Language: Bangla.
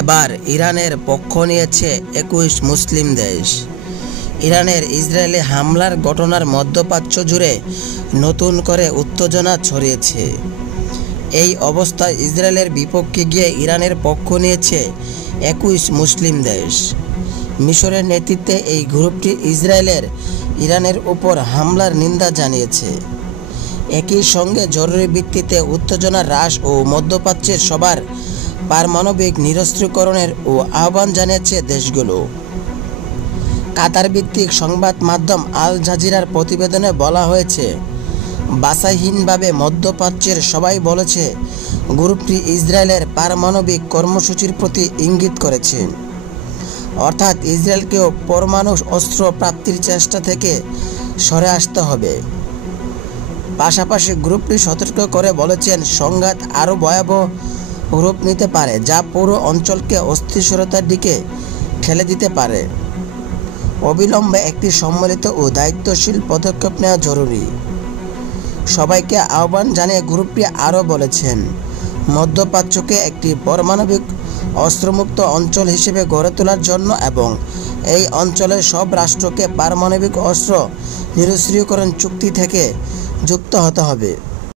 এবার ইরানের পক্ষ নিয়েছে 21 মুসলিম দেশ। ইরানের ইসরায়েলি হামলার ঘটনার মধ্যপ্রাচ্য জুড়ে নতুন করে উত্তেজনা ছড়িয়েছে। এই অবস্থায় ইসরায়েলের বিপক্ষে গিয়ে ইরানের পক্ষ নিয়েছে 21 মুসলিম দেশ। মিশরের নেতৃত্বে এই গ্রুপটি ইরানের উপর হামলার নিন্দা জানিয়েছে। একই সঙ্গে জরুরি ভিত্তিতে উত্তেজনা হ্রাস ও মধ্যপ্রাচ্যের সবার পারমাণবিক নিরস্ত্রীকরণের আহ্বান জানিয়েছে দেশগুলো। কাতার ভিত্তিক সংবাদ মাধ্যম আল জাজিরার প্রতিবেদনে বলা হয়েছে, বাছাইহীনভাবে মধ্যপ্রাচ্যের সবাই বলেছে গ্রুপটি ইসরায়েলের পারমাণবিক কর্মসূচির প্রতি ইঙ্গিত করেছে, অর্থাৎ ইসরায়েলকেও পরমাণু অস্ত্র প্রাপ্তির চেষ্টা থেকে সরে আসতে হবে। পাশাপাশি গ্রুপটি সতর্ক করে বলেছেন, সংঘাত আরও ভয়াবহ রূপ নিতে পারে, যা পুরো অঞ্চলকে অস্থিরতার দিকে ঠেলে দিতে পারে। অবিলম্বে একটি সম্মিলিত ও দায়িত্বশীল পদক্ষেপ নেওয়া জরুরি। সবাইকে আহ্বান জানিয়ে গ্রুপটি আরও বলেছেন, মধ্যপ্রাচ্যকে একটি পারমাণবিক অস্ত্রমুক্ত অঞ্চল হিসেবে গড়ে তোলার জন্য এবং এই অঞ্চলের সব রাষ্ট্রকে পারমাণবিক অস্ত্র নিরস্ত্রীকরণ চুক্তি থেকে যুক্ত হতে হবে।